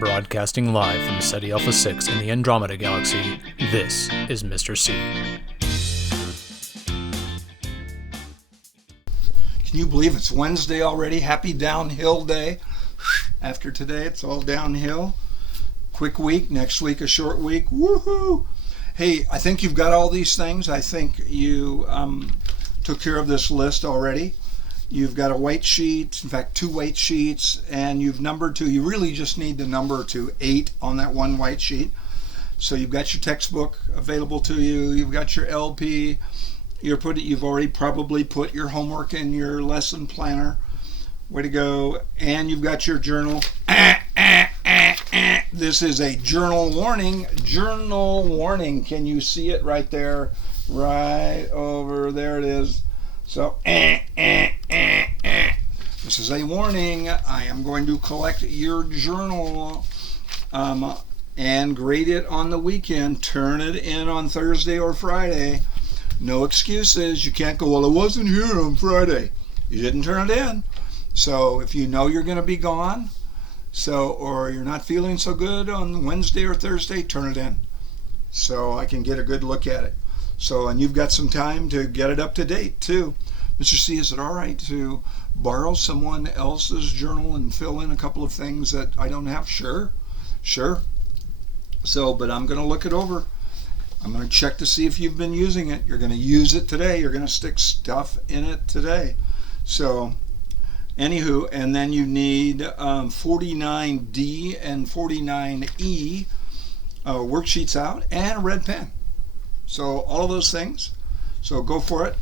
Broadcasting live from SETI Alpha 6 in the Andromeda Galaxy, this is Mr. C. Can you believe it's Wednesday already? Happy downhill day. After today, it's all downhill. Quick week, next week a short week. Woohoo! Hey, I think you've got all these things. I think you took care of this list already. You've got a white sheet, in fact, 2 white sheets, and you've numbered to, you really just need to number to 8 on that one white sheet. So you've got your textbook available to you, you've got your LP, you've already probably put your homework in your lesson planner. Way to go. And you've got your journal. This is a journal warning. Journal warning. Can you see it right there? Right over there it is. So, this is a warning. I am going to collect your journal and grade it on the weekend. Turn it in on Thursday or Friday. No excuses. You can't go, well, I wasn't here on Friday. You didn't turn it in. So if you know you're going to be gone, or you're not feeling so good on Wednesday or Thursday, turn it in so I can get a good look at it. So, and you've got some time to get it up to date too. Mr. C, is it all right to borrow someone else's journal and fill in a couple of things that I don't have? Sure. So, but I'm going to look it over. I'm going to check to see if you've been using it. You're going to use it today. You're going to stick stuff in it today. So, anywho, and then you need 49D and 49E worksheets out and a red pen. So all of those things. So go for it.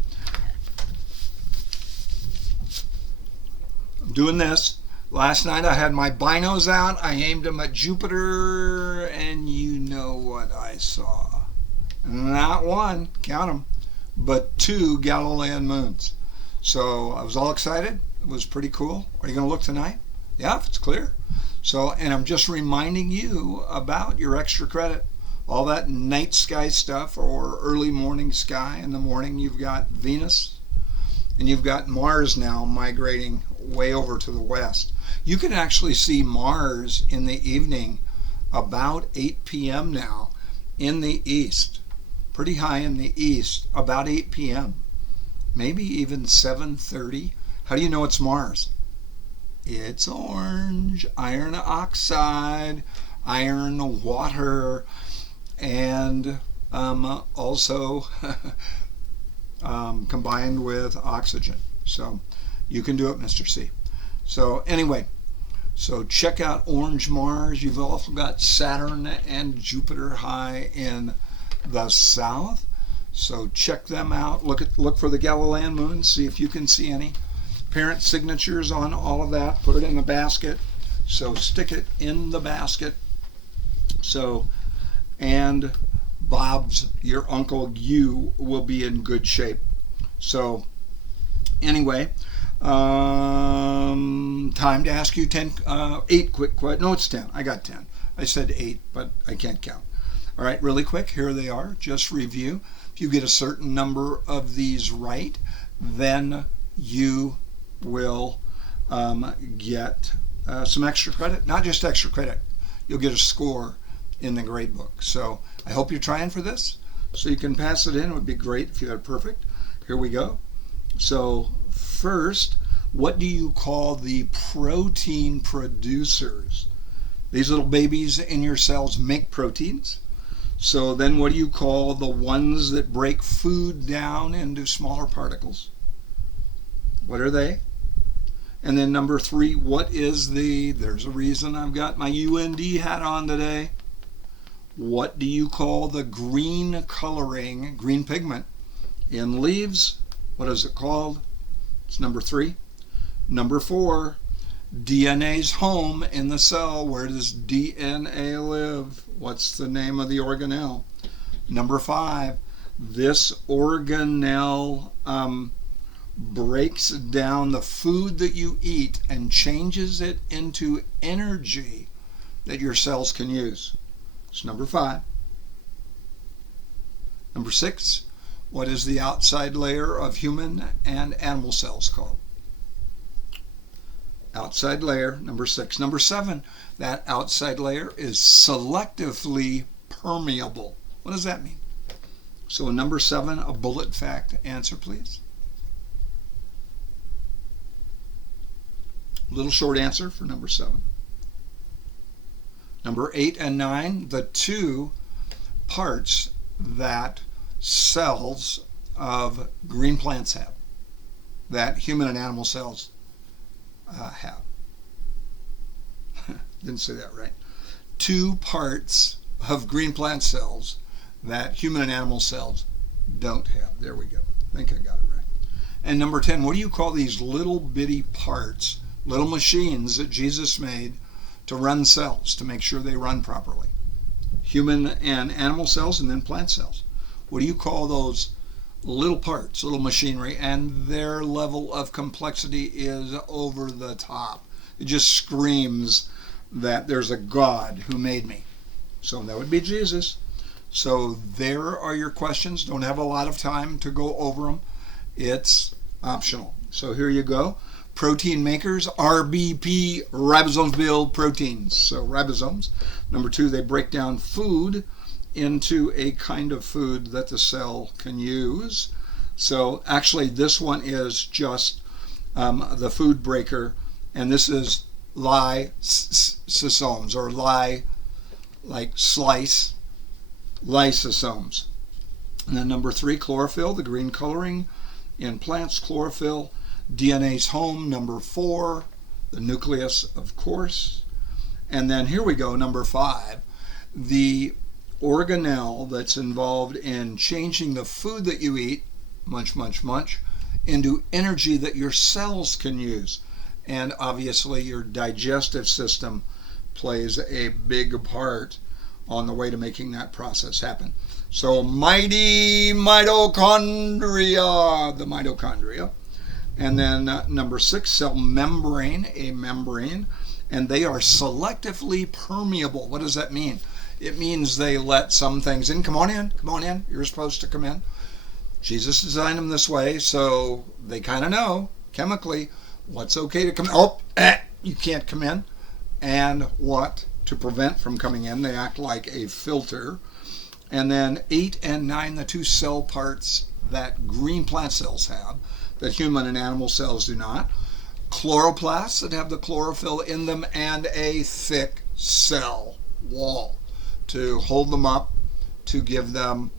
I'm doing this. Last night I had my binos out. I aimed them at Jupiter, and you know what I saw. Not one, count them, but 2 Galilean moons. So I was all excited. It was pretty cool. Are you going to look tonight? Yeah, if it's clear. So, and I'm just reminding you about your extra credit. All that night sky stuff or early morning sky. In the morning you've got Venus and you've got Mars now migrating way over to the west. You can actually see Mars in the evening about 8 p.m. now in the east. Pretty high in the east, about 8 p.m. Maybe even 7:30. How do you know it's Mars? It's orange, iron oxide, iron water, and also combined with oxygen. So you can do it, Mr. C. So anyway, so check out orange Mars. You've also got Saturn and Jupiter high in the south. So check them out. Look for the Galilean moons. See if you can see any parent signatures on all of that. Put it in the basket. So stick it in the basket. So, and Bob's, your uncle, you will be in good shape. So anyway, time to ask you 8 quick questions. No, it's 10. I got 10. I said 8, but I can't count. All right, really quick, here they are. Just review. If you get a certain number of these right, then you will get some extra credit. Not just extra credit. You'll get a score in the grade book. So I hope you're trying for this so you can pass it in. It would be great if you had perfect. Here we go. So first, what do you call the protein producers? These little babies in your cells make proteins. So then what do you call the ones that break food down into smaller particles? What are they? And then number 3, what is there's a reason I've got my UND hat on today. What do you call the green coloring, green pigment in leaves? What is it called? It's number 3. Number 4, DNA's home in the cell. Where does DNA live? What's the name of the organelle? Number 5, this organelle breaks down the food that you eat and changes it into energy that your cells can use. It's number 5. Number 6, what is the outside layer of human and animal cells called? outside layer, number 6. Number 7, that outside layer is selectively permeable. What does that mean? So number 7, a bullet fact answer, please. Little short answer for number 7. Number 8 and 9, the 2 parts that cells of green plants have, that human and animal cells have. Didn't say that right. 2 parts of green plant cells that human and animal cells don't have. There we go. I think I got it right. And number 10, what do you call these little bitty parts, little machines that Jesus made to run cells, to make sure they run properly? Human and animal cells and then plant cells. What do you call those little parts, little machinery, and their level of complexity is over the top. It just screams that there's a God who made me. So that would be Jesus. So there are your questions. Don't have a lot of time to go over them. It's optional. So here you go. Protein makers, RBP, ribosomes build proteins. So ribosomes. Number 2, they break down food into a kind of food that the cell can use. So actually this one is just the food breaker, and this is lysosomes, or like slice, lysosomes. And then number 3, chlorophyll, the green coloring in plants, chlorophyll. DNA's home. Number 4, the nucleus, of course. And then here we go, number 5, the organelle that's involved in changing the food that you eat, munch, into energy that your cells can use. And obviously your digestive system plays a big part on the way to making that process happen. So mighty mitochondria, the mitochondria. And then number 6, cell membrane, a membrane, and they are selectively permeable. What does that mean? It means they let some things in. Come on in, you're supposed to come in. Jesus designed them this way, so they kind of know chemically what's okay to come in. You can't come in. And what to prevent from coming in. They act like a filter. And then 8 and 9, the 2 cell parts that green plant cells have, that human and animal cells do not. Chloroplasts that have the chlorophyll in them, and a thick cell wall to hold them up, to give them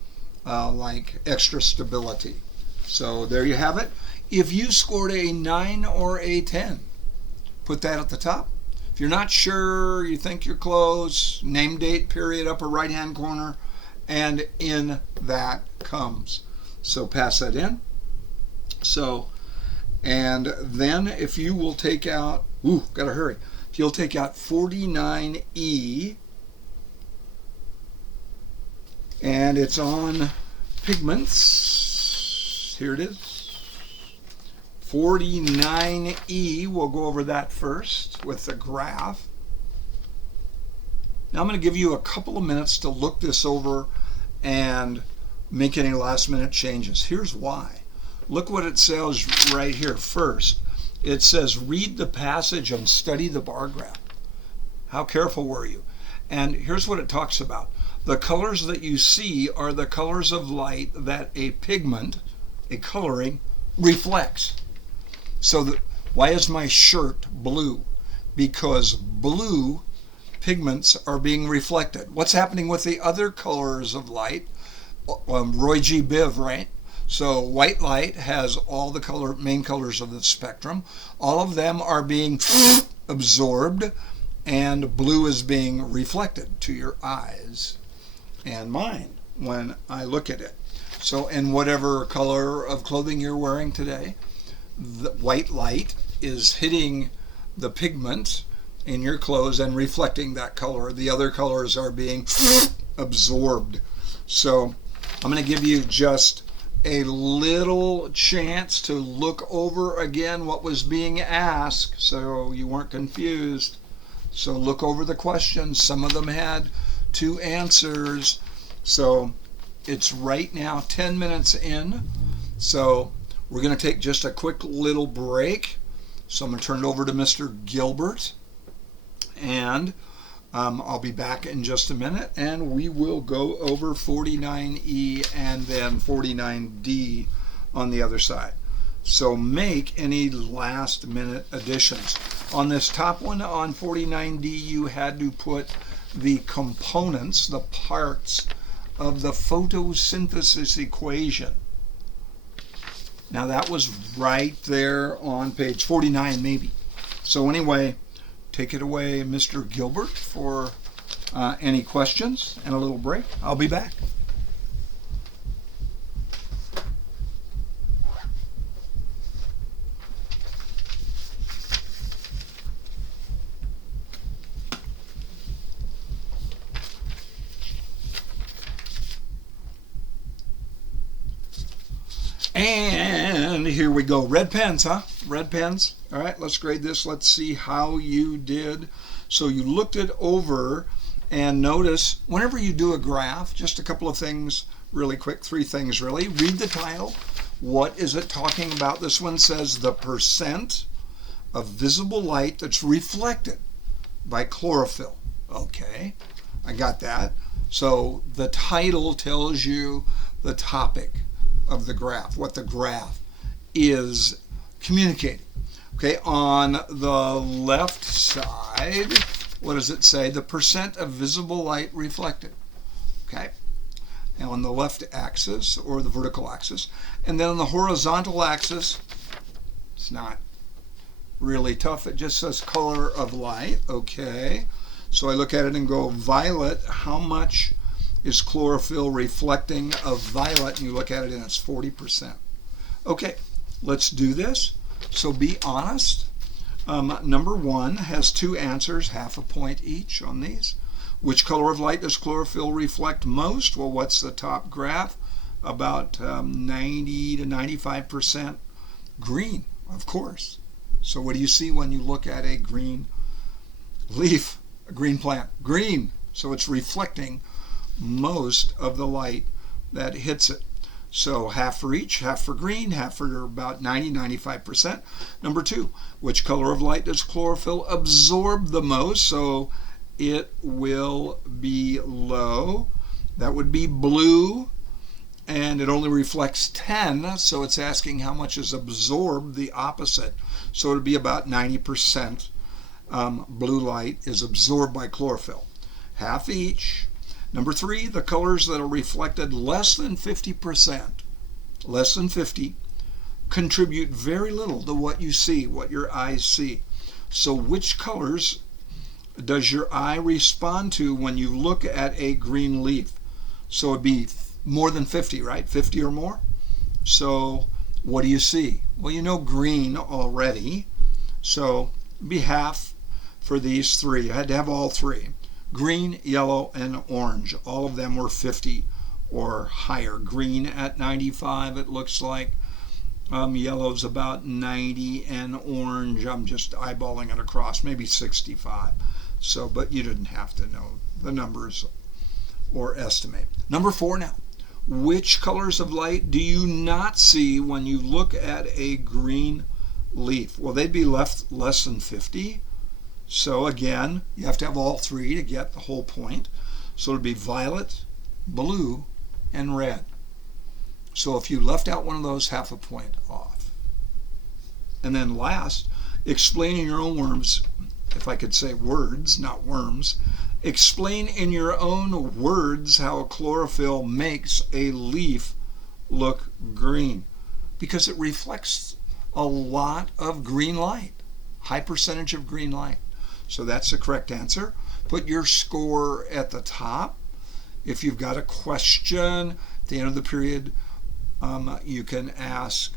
like extra stability. So there you have it. If you scored a 9 or a 10, put that at the top. If you're not sure, you think you're close, name, date, period, upper right hand corner, and in that comes. So pass that in. So, and then if you will take out, gotta hurry. If you'll take out 49E, and it's on pigments. Here it is. 49E, we'll go over that first with the graph. Now I'm going to give you a couple of minutes to look this over and make any last minute changes. Here's why. Look what it says right here first. It says, read the passage and study the bar graph. How careful were you? And here's what it talks about. The colors that you see are the colors of light that a pigment, a coloring, reflects. So why is my shirt blue? Because blue pigments are being reflected. What's happening with the other colors of light? Roy G. Biv, right? So white light has all the main colors of the spectrum. All of them are being absorbed, and blue is being reflected to your eyes and mine when I look at it. So in whatever color of clothing you're wearing today, the white light is hitting the pigment in your clothes and reflecting that color. The other colors are being absorbed. So I'm going to give you just a little chance to look over again what was being asked so you weren't confused. So look over the questions. Some of them had 2 answers. So it's right now 10 minutes in. So we're going to take just a quick little break. So I'm going to turn it over to Mr. Gilbert, and I'll be back in just a minute, and we will go over 49E and then 49D on the other side. So make any last minute additions. On this top one, on 49D, you had to put the components, the parts of the photosynthesis equation. Now that was right there on page 49 maybe. So anyway, take it away, Mr. Gilbert, for any questions and a little break. I'll be back. And here we go. Red pens, huh? Red pens. All right, let's grade this. Let's see how you did. So you looked it over, and notice whenever you do a graph, just a couple of things really quick, 3 things really. Read the title. What is it talking about? This one says the percent of visible light that's reflected by chlorophyll. Okay, I got that. So the title tells you the topic of the graph, what the graph is communicating. Okay, on the left side, what does it say? The percent of visible light reflected. Okay, and on the left axis, or the vertical axis, and then on the horizontal axis, it's not really tough, it just says color of light. Okay, so I look at it and go, violet, how much is chlorophyll reflecting of violet? And you look at it and it's 40%. Okay, let's do this. So be honest. Number 1 has 2 answers, half a point each on these. Which color of light does chlorophyll reflect most? Well, what's the top graph? About 90 to 95% green, of course. So what do you see when you look at a green leaf, a green plant? Green. So it's reflecting most of the light that hits it. So half for each, half for green, half for about 90-95%. Number 2, which color of light does chlorophyll absorb the most? So it will be low. That would be blue, and it only reflects 10, so it's asking how much is absorbed, the opposite. So it would be about 90% blue light is absorbed by chlorophyll. Half each. Number 3, the colors that are reflected less than 50%, less than 50, contribute very little to what you see, what your eyes see. So which colors does your eye respond to when you look at a green leaf? So it'd be more than 50, right? 50 or more. So what do you see? Well, you know green already. So it'd be half for these 3. I had to have all 3. Green, yellow, and orange. All of them were 50 or higher. Green at 95, it looks like. Yellow's about 90, and orange, I'm just eyeballing it across, maybe 65. So, but you didn't have to know the numbers or estimate. Number 4 now. Which colors of light do you not see when you look at a green leaf? Well, they'd be left less than 50. So again, you have to have all 3 to get the whole point. So it'd be violet, blue, and red. So if you left out one of those, half a point off. And then last, explain in your own words, if I could say words, not worms, explain in your own words how chlorophyll makes a leaf look green. Because it reflects a lot of green light, high percentage of green light. So that's the correct answer. Put your score at the top. If you've got a question at the end of the period, you can ask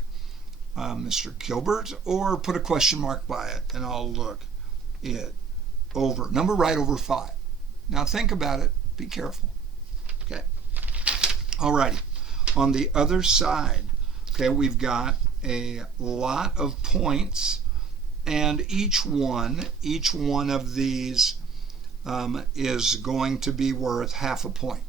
Mr. Gilbert, or put a question mark by it, and I'll look it over. Number right over 5. Now think about it. Be careful. Okay. Alrighty. On the other side, okay, we've got a lot of points, and each one of these is going to be worth half a point.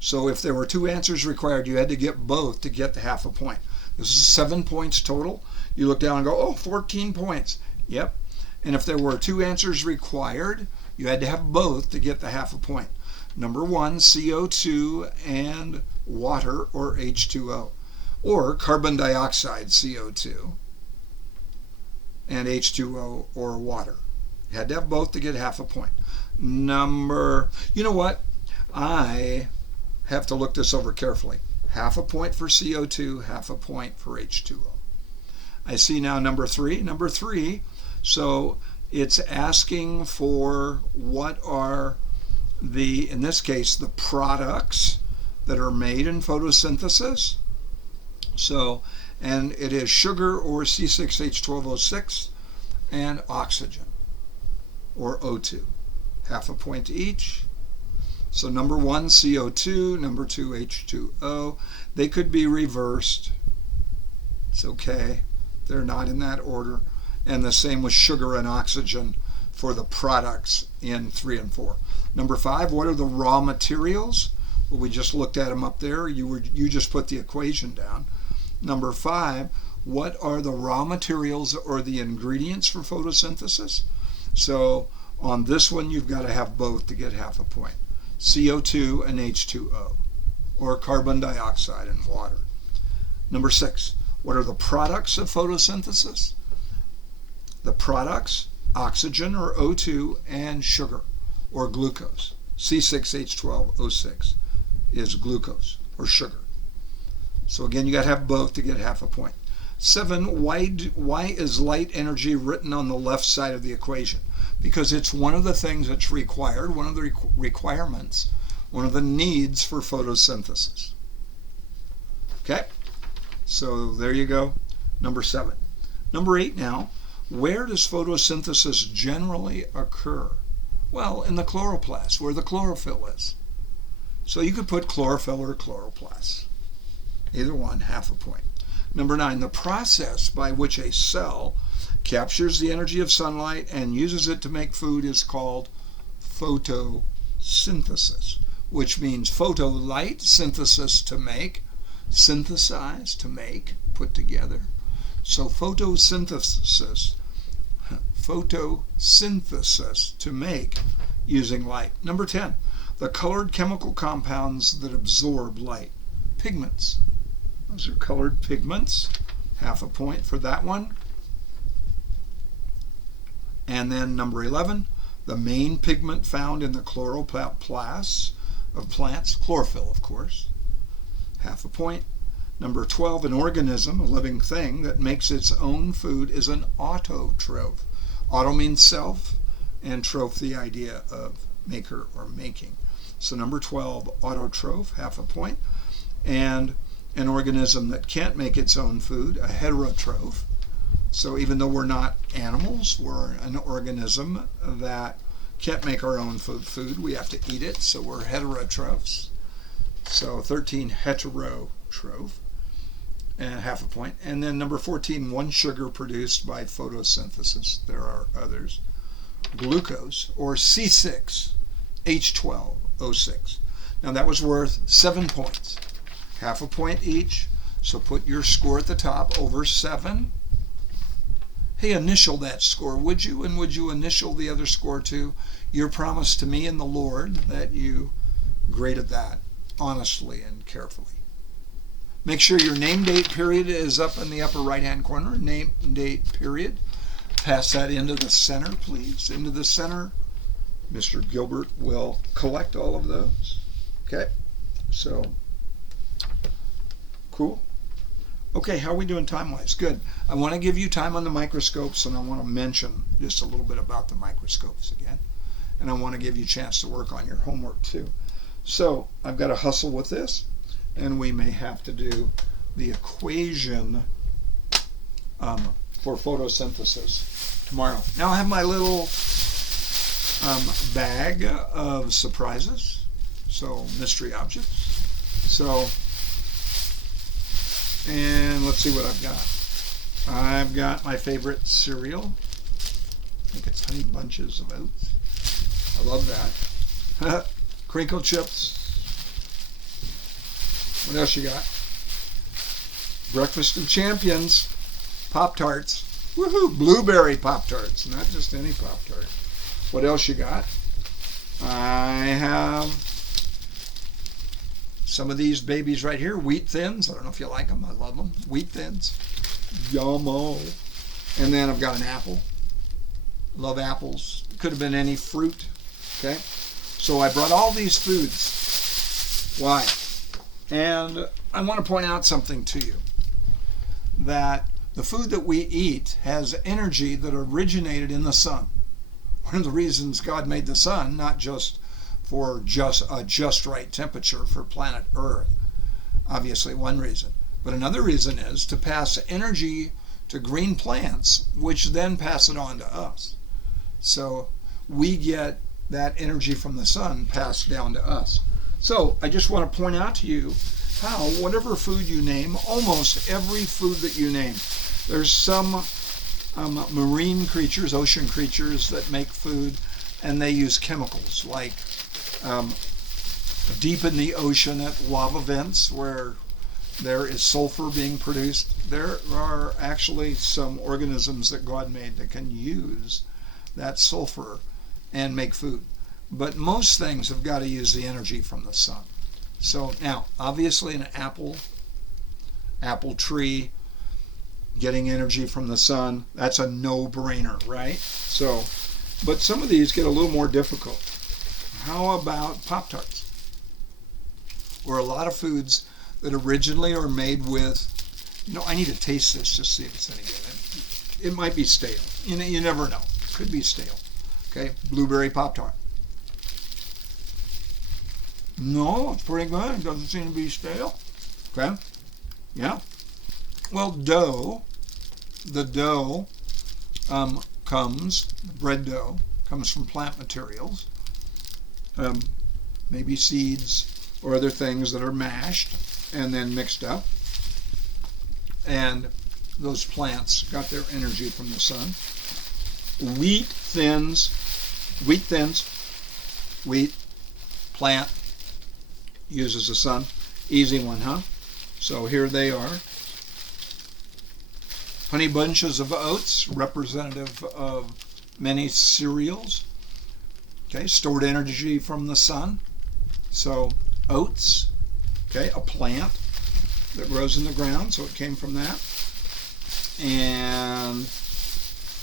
So if there were 2 answers required, you had to get both to get the half a point. This is 7 points total. You look down and go, oh, 14 points. Yep. And if there were 2 answers required, you had to have both to get the half a point. Number 1, CO2 and water, or H2O. Or carbon dioxide, CO2, and H2O, or water. You had to have both to get half a point. You know what? I have to look this over carefully. Half a point for CO2, half a point for H2O. I see now number 3. Number 3, so it's asking for what are in this case, the products that are made in photosynthesis. So, and it is sugar, or C6H12O6, and oxygen, or O2. Half a point each. So number 1, CO2, number 2, H2O. They could be reversed. It's okay. They're not in that order. And the same with sugar and oxygen for the products in 3 and 4. Number 5, what are the raw materials? Well, we just looked at them up there. You just put the equation down. Number 5, what are the raw materials or the ingredients for photosynthesis? So on this one, you've got to have both to get half a point. CO2 and H2O, or carbon dioxide and water. Number 6, what are the products of photosynthesis? The products, oxygen, or O2, and sugar, or glucose. C6H12O6 is glucose, or sugar. So again, you got to have both to get half a point. 7, why is light energy written on the left side of the equation? Because it's one of the things that's required, one of the requirements, one of the needs for photosynthesis. Okay, so there you go, number 7. Number 8 now, where does photosynthesis generally occur? Well, in the chloroplast, where the chlorophyll is. So you could put chlorophyll or chloroplast. Either one, half a point. Number 9, the process by which a cell captures the energy of sunlight and uses it to make food is called photosynthesis, which means photo, light, synthesis, to make, synthesize, to make, put together. So photosynthesis to make using light. Number 10, the colored chemical compounds that absorb light. Pigments. Those are colored pigments. Half a point for that one. And then number 11, the main pigment found in the chloroplasts of plants, chlorophyll, of course. Half a point. Number 12, an organism, a living thing that makes its own food, is an autotroph. Auto means self, and troph, the idea of maker or making. So number 12, autotroph, half a point. And an organism that can't make its own food, a heterotroph. So even though we're not animals, we're an organism that can't make our own food. We have to eat it, so we're heterotrophs. So 13, heterotroph, and half a point. And then number 14, one sugar produced by photosynthesis. There are others. Glucose, or C6H12O6. Now that was worth 7 points. Half a point each. So put your score at the top, over 7. Hey, initial that score, would you? And would you initial the other score too? Your promise to me and the Lord that you graded that honestly and carefully. Make sure your name, date, period is up in the upper right-hand corner. Name, date, period. Pass that into the center, please. Into the center. Mr. Gilbert will collect all of those. Okay, so cool. Okay, how are we doing time-wise? Good. I want to give you time on the microscopes, and I want to mention just a little bit about the microscopes again. And I want to give you a chance to work on your homework too. So I've got to hustle with this, and we may have to do the equation for photosynthesis tomorrow. Now I have my little bag of surprises, so mystery objects. So, and let's see what I've got. I've got my favorite cereal. I think it's Honey Bunches of Oats. I love that. Crinkle chips. What else you got? Breakfast of Champions. Pop-Tarts. Woohoo! Blueberry Pop-Tarts, not just any Pop-Tart. What else you got? I have some of these babies right here, Wheat Thins. I don't know if you like them. I love them. Wheat Thins. Yummo. And then I've got an apple. Love apples. Could have been any fruit. Okay? So I brought all these foods. Why? And I want to point out something to you. That the food that we eat has energy that originated in the sun. One of the reasons God made the sun, not just for a just right temperature for planet Earth, obviously one reason, but another reason is to pass energy to green plants, which then pass it on to us. So we get that energy from the sun passed down to us. So I just want to point out to you how whatever food you name, almost every food that you name, there's some marine creatures, ocean creatures that make food, and they use chemicals like deep in the ocean at lava vents where there is sulfur being produced. There are actually some organisms that God made that can use that sulfur and make food. But most things have got to use the energy from the sun. So now, obviously an apple tree, getting energy from the sun, that's a no-brainer, right? So, but some of these get a little more difficult. How about Pop-Tarts? Or a lot of foods that originally are made with, I need to taste this just to see if it's any good. It might be stale. You never know. Could be stale. Okay, blueberry Pop-Tart. No, it's pretty good. It doesn't seem to be stale. Okay, yeah. Well, the dough bread dough comes from plant materials, maybe seeds or other things that are mashed and then mixed up. And those plants got their energy from the sun. Wheat plant uses the sun. Easy one, huh? So here they are. Honey bunches of oats, representative of many cereals. Okay, stored energy from the sun. So oats, okay, a plant that grows in the ground, so it came from that. And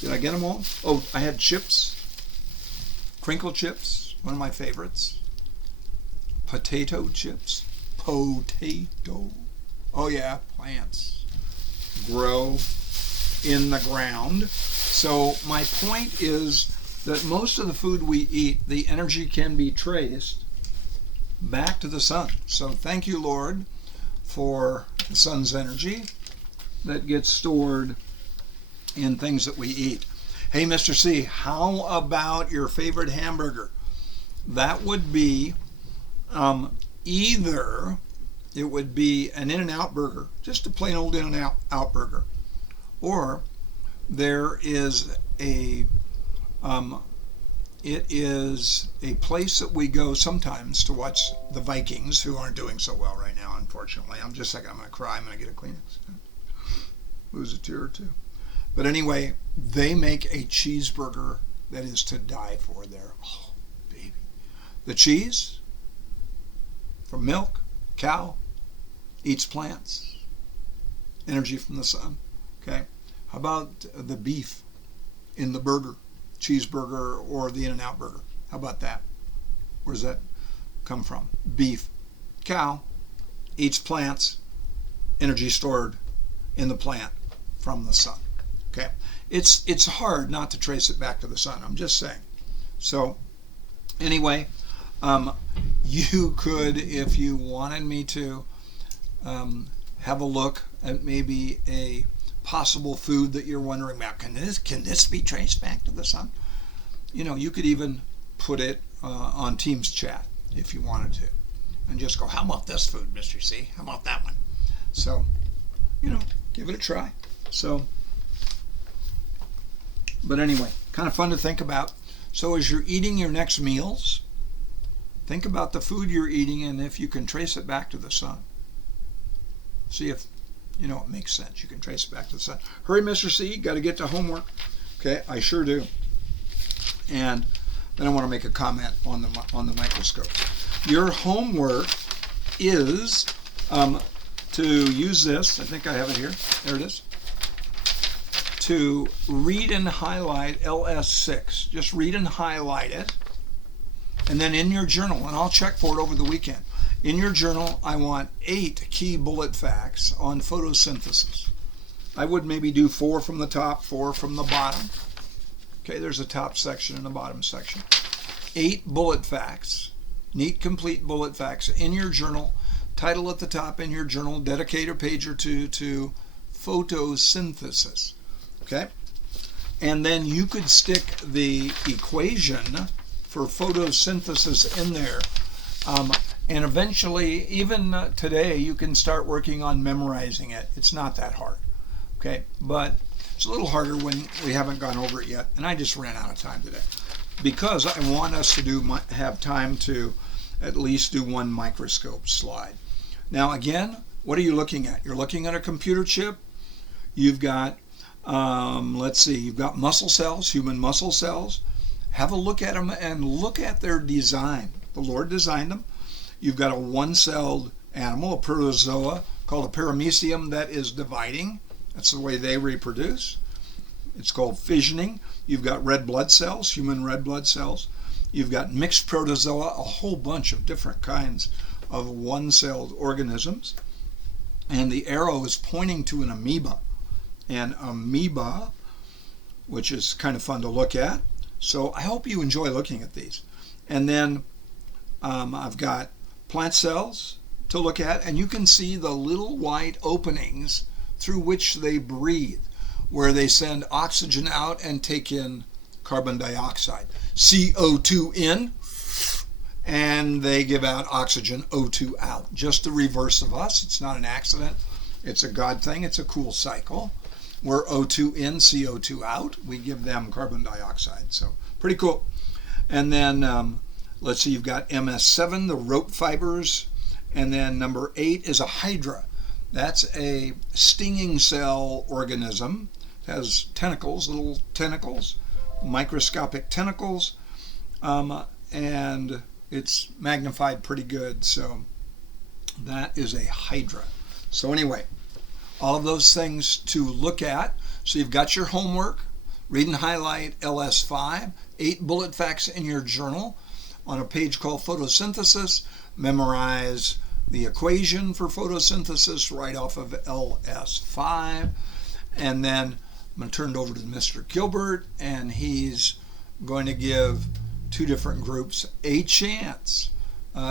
did I get them all? Oh, I had chips, crinkle chips, one of my favorites. Potato chips, potato. Oh yeah, plants grow in the ground. So my point is that most of the food we eat, the energy can be traced back to the sun. So thank you, Lord, for the sun's energy that gets stored in things that we eat. Hey, Mr. C, how about your favorite hamburger? That would be either it would be an In-N-Out burger, just a plain old In-N-Out burger, or there is it is a place that we go sometimes to watch the Vikings, who aren't doing so well right now, unfortunately. I'm just like, I'm going to cry. I'm going to get a Kleenex. Lose a tear or two. But anyway, they make a cheeseburger that is to die for there. Oh, baby. The cheese from milk, cow, eats plants, energy from the sun. Okay. How about the beef in the burger, cheeseburger, or the In-N-Out burger? How about that? Where does that come from? Beef, cow, eats plants, energy stored in the plant from the sun. Okay, it's hard not to trace it back to the sun. I'm just saying. So anyway, you could, if you wanted me to, have a look at maybe a possible food that you're wondering about. Can this be traced back to the sun? You could even put it on Teams chat if you wanted to, and just go, how about this food, Mr. C? How about that one? So, give it a try. So, but anyway, kind of fun to think about. So as you're eating your next meals, think about the food you're eating and if you can trace it back to the sun. See if You know, it makes sense. You can trace it back to the sun. Hurry, Mr. C, got to get to homework. Okay, I sure do. And then I want to make a comment on the microscope. Your homework is to use this. I think I have it here. There it is. To read and highlight LS6. Just read and highlight it. And then in your journal, and I'll check for it over the weekend. In your journal, I want 8 key bullet facts on photosynthesis. I would maybe do 4 from the top, 4 from the bottom. Okay, there's a top section and a bottom section. 8 bullet facts, neat, complete bullet facts in your journal. Title at the top in your journal. Dedicate a page or two to photosynthesis. Okay, and then you could stick the equation for photosynthesis in there. And eventually, even today, you can start working on memorizing it. It's not that hard. Okay, but it's a little harder when we haven't gone over it yet. And I just ran out of time today because I want us to have time to at least do one microscope slide. Now, again, what are you looking at? You're looking at a computer chip. You've got, let's see, you've got muscle cells, human muscle cells. Have a look at them and look at their design. The Lord designed them. You've got a one-celled animal, a protozoa, called a paramecium that is dividing. That's the way they reproduce. It's called fissioning. You've got red blood cells, human red blood cells. You've got mixed protozoa, a whole bunch of different kinds of one-celled organisms. And the arrow is pointing to an amoeba. An amoeba, which is kind of fun to look at. So I hope you enjoy looking at these. And then I've got plant cells to look at, and you can see the little white openings through which they breathe, where they send oxygen out and take in carbon dioxide. CO2 in, and they give out oxygen, O2 out. Just the reverse of us. It's not an accident. It's a God thing. It's a cool cycle. We're O2 in, CO2 out. We give them carbon dioxide. So pretty cool. And then let's see, you've got MS7, the rope fibers. And then number 8 is a hydra. That's a stinging cell organism. It has tentacles, little tentacles, microscopic tentacles. And it's magnified pretty good. So that is a hydra. So anyway, all of those things to look at. So you've got your homework, read and highlight LS5, 8 bullet facts in your journal on a page called Photosynthesis. Memorize the equation for photosynthesis right off of LS5. And then I'm going to turn it over to Mr. Gilbert, and he's going to give 2 different groups a chance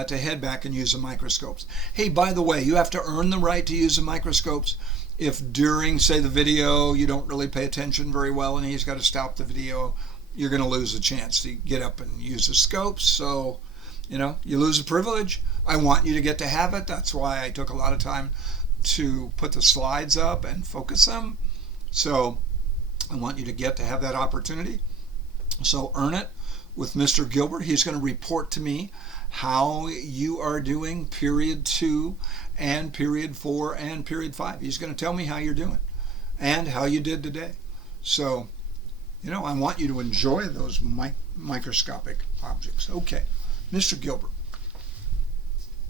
to head back and use the microscopes. Hey, by the way, you have to earn the right to use the microscopes. If during, say, the video, you don't really pay attention very well and he's got to stop the video, you're going to lose a chance to get up and use the scopes. So, you know, you lose a privilege. I want you to get to have it. That's why I took a lot of time to put the slides up and focus them. So I want you to get to have that opportunity. So earn it with Mr. Gilbert. He's going to report to me how you are doing period 2 and period 4 and period 5. He's going to tell me how you're doing and how you did today. So, you know, I want you to enjoy those microscopic objects. Okay, Mr. Gilbert.